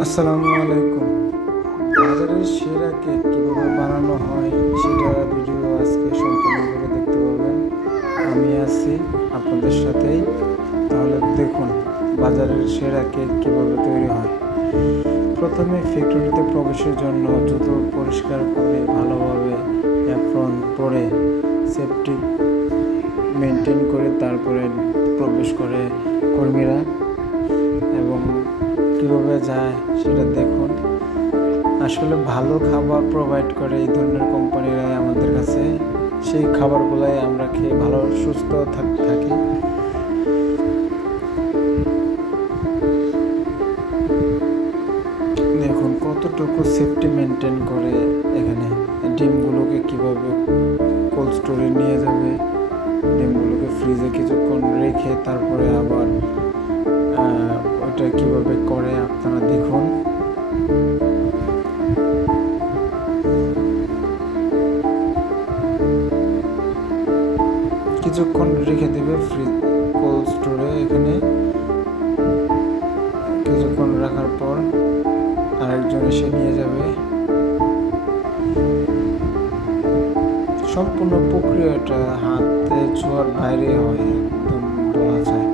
আসসালামু আলাইকুম। বাজারের সেরা কেক কীভাবে বানানো হয় সেটা ভিডিও আজকে সম্পূর্ণভাবে দেখতে পাবেন। আমি আছি আপনাদের সাথেই। তাহলে দেখুন বাজারের সেরা কেক কীভাবে তৈরি হয়। প্রথমে ফ্যাক্টরিতে প্রবেশের জন্য জুতো পরিষ্কার করে ভালোভাবে অ্যাপ্রন পরে সেফটি মেনটেন করে তারপরে প্রবেশ করে কর্মীরা এবং কীভাবে যায় সেটা দেখুন। আসলে ভালো খাবার প্রোভাইড করে এই ধরনের কোম্পানিরাই আমাদের কাছে, সেই খাবারগুলাই আমরা খেয়ে ভালো সুস্থ থাকি। দেখুন কতটুকু সেফটি মেনটেন করে এখানে। ডিমগুলোকে কীভাবে কোল্ড স্টোরে নিয়ে যাবে, ডিমগুলোকে ফ্রিজে কিছুক্ষণ রেখে তারপরে আবার ওটা কীভাবে করে আপনারা দেখুন। কিছুক্ষণ রেখে দেবে ফ্রিজ কোল্ড স্টোরে। এখানে কিছুক্ষণ রাখার পর আরেকজন এসে নিয়ে যাবে। সম্পূর্ণ প্রক্রিয়াটা হাতে ছোঁয়ার বাইরে হয়, একদম বলা যায়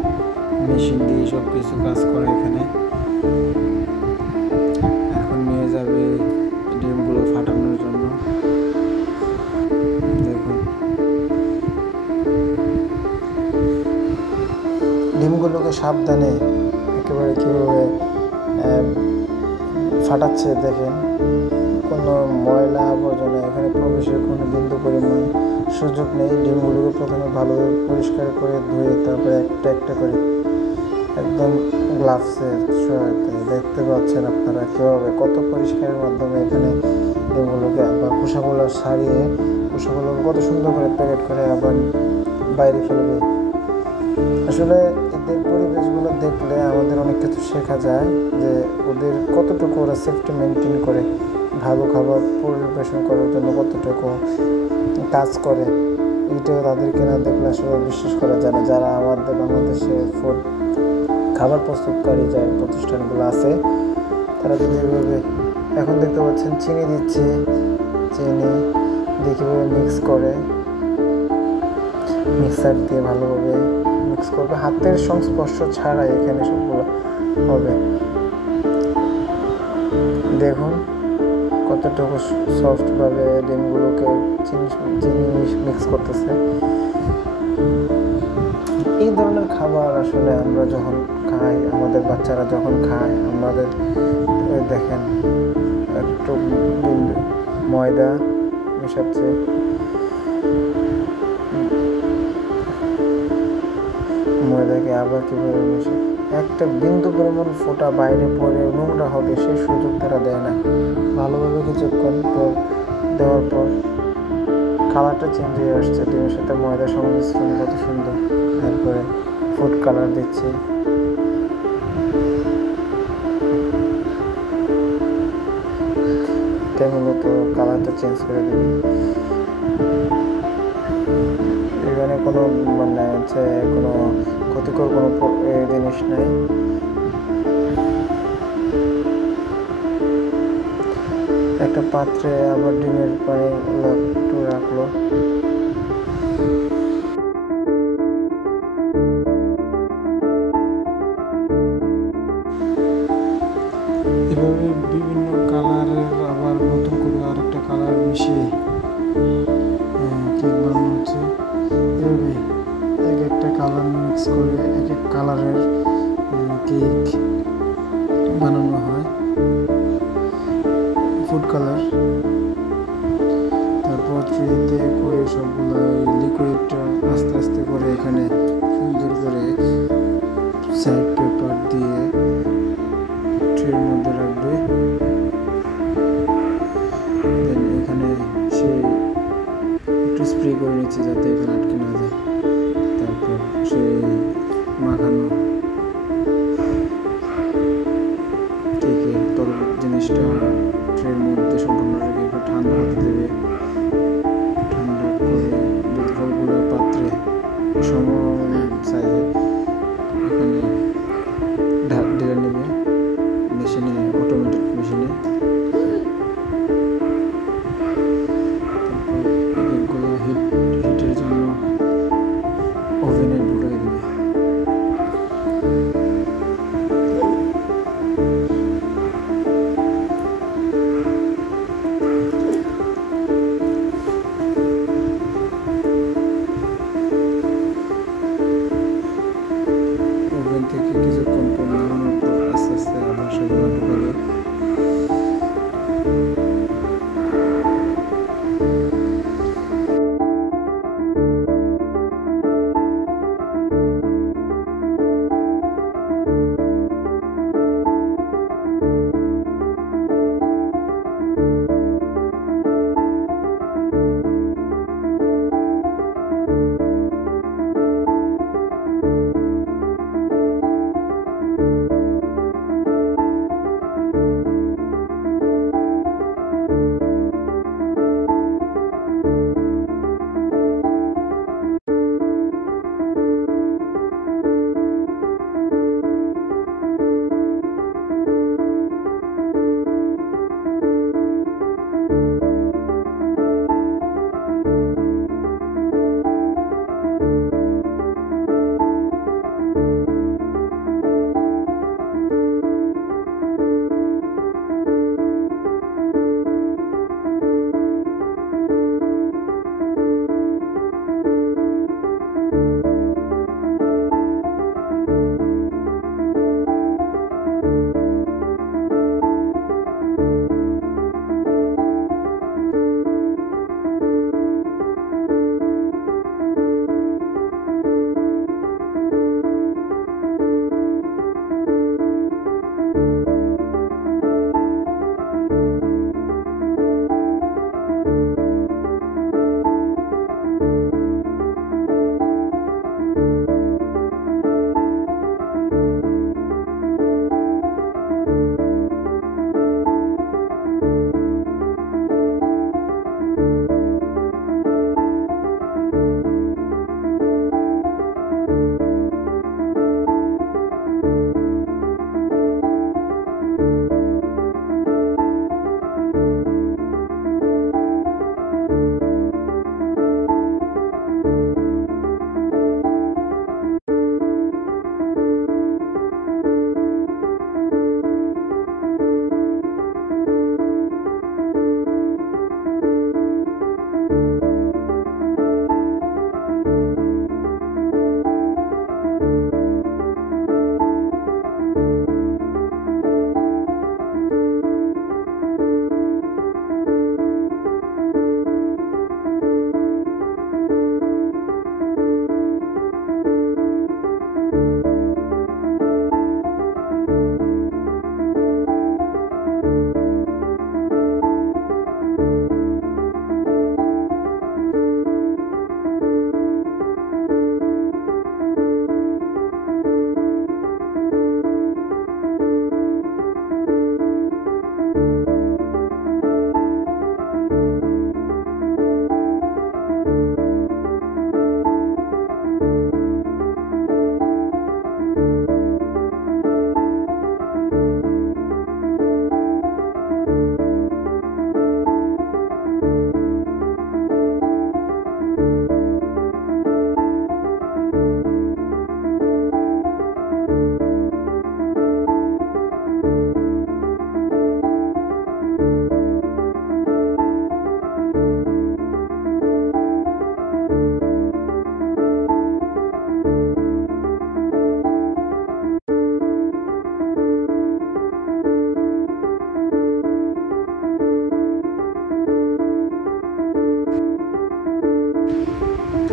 মেশিন দিয়ে সব কিছু কাজ করে এখানে। এখন নিয়ে যাবে ডিমগুলো ফাটানোর জন্য। দেখুন ডিমগুলোকে সাবধানে একেবারে কীভাবে ফাটাচ্ছে দেখেন। কোনো ময়লা আবর্জনা এখানে প্রবেশের কোনো বিন্দু পরিমাণ সুযোগ নেই। ডিমগুলোকে প্রথমে ভালোভাবে পরিষ্কার করে ধুয়ে তারপরে একটা একটা করে একদম গ্লাভসের সহায়তায় দেখতে পাচ্ছেন আপনারা কীভাবে কত পরিষ্কারের মাধ্যমে এখানে ডিমগুলোকে আবার খোসাগুলো সারিয়ে খোসাগুলোকে কত সুন্দর করে প্যাকেট করে আবার বাইরে ফেলবে। আসলে এদের পরিবেশগুলো দেখলে আমাদের অনেক কিছু শেখা যায় যে ওদের কতটুকু ওরা সেফটি মেনটেন করে, ভালো খাবার পরিবেশন করার জন্য কতটুকু কাজ করে। এইটাও তাদেরকে না দেখলে আসলে বিশ্বাস করা যায় না। যারা আমাদের বাংলাদেশে খাবার প্রস্তুতকারী যে প্রতিষ্ঠানগুলো আছে তারা যদি এভাবে এখন দেখতে পাচ্ছেন চিনি দিচ্ছে, চিনি দিয়ে কীভাবে মিক্স করে মিক্সার দিয়ে ভালোভাবে মিক্স করবে, হাতের সংস্পর্শ ছাড়াই এখানে সবগুলো হবে। দেখুন কতটুকু সফটভাবে ডিমগুলোকে চিনি মিক্স করতেছে। এই ধরনের খাবার আসলে আমরা যখন খাই, আমাদের বাচ্চারা যখন খায়, আমাদের দেখেন একটু ময়দা মেশাচ্ছে, ময়দাকে আবার কীভাবে মেশে একটা বিন্দু পরিমাণ ফোঁটা বাইরে পড়ে নোংরা হবে সেই সুযোগ তারা দেয় না। ভালোভাবে কিছুক্ষণ পর দেওয়ার পর কালারটা চেঞ্জ হয়ে আসছে, ডিমের সাথে ময়দার সংমিশ্রণ কত সুন্দর। তারপরে ফুড কালার দিচ্ছে, মূলত কালারটা চেঞ্জ করে দেবে। এখানে কোনো মানে হচ্ছে কোনো ক্ষতিকর কোনো জিনিস নাই। একটা পাত্রে আবার ডিমের পানি একটু রাখলো। এভাবে বিভিন্ন কালারের আবার নতুন করে আরেকটা কালার মিশিয়ে কেক বানানো হচ্ছে। এভাবে এক একটা কালার মিক্স করে এক এক কালারের কেক বানানো হয়, ফুড কালার। তারপর ট্রেতে করে সবগুলো লিকুইডটা আস্তে আস্তে করে এখানে সুন্দর করে সাইড পেপার দিয়ে ট্রের মধ্যে রাখবে। দেন এখানে সে একটু স্প্রে করে নিচ্ছে যাতে এখানে আটকে না যায়। তারপর সেই মাখানো কেকের তরল জিনিসটা ট্রের মধ্যে সম্পূর্ণ রেখে একটু ঠান্ডা হতে দেবে। ঠান্ডা করে সবগুলো পাত্রে সমান সাইজে এখানে ঢেলে নেবে মেশিনে অটো এগুলো ঢুকাবে।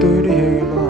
তৈরি হয়ে গেল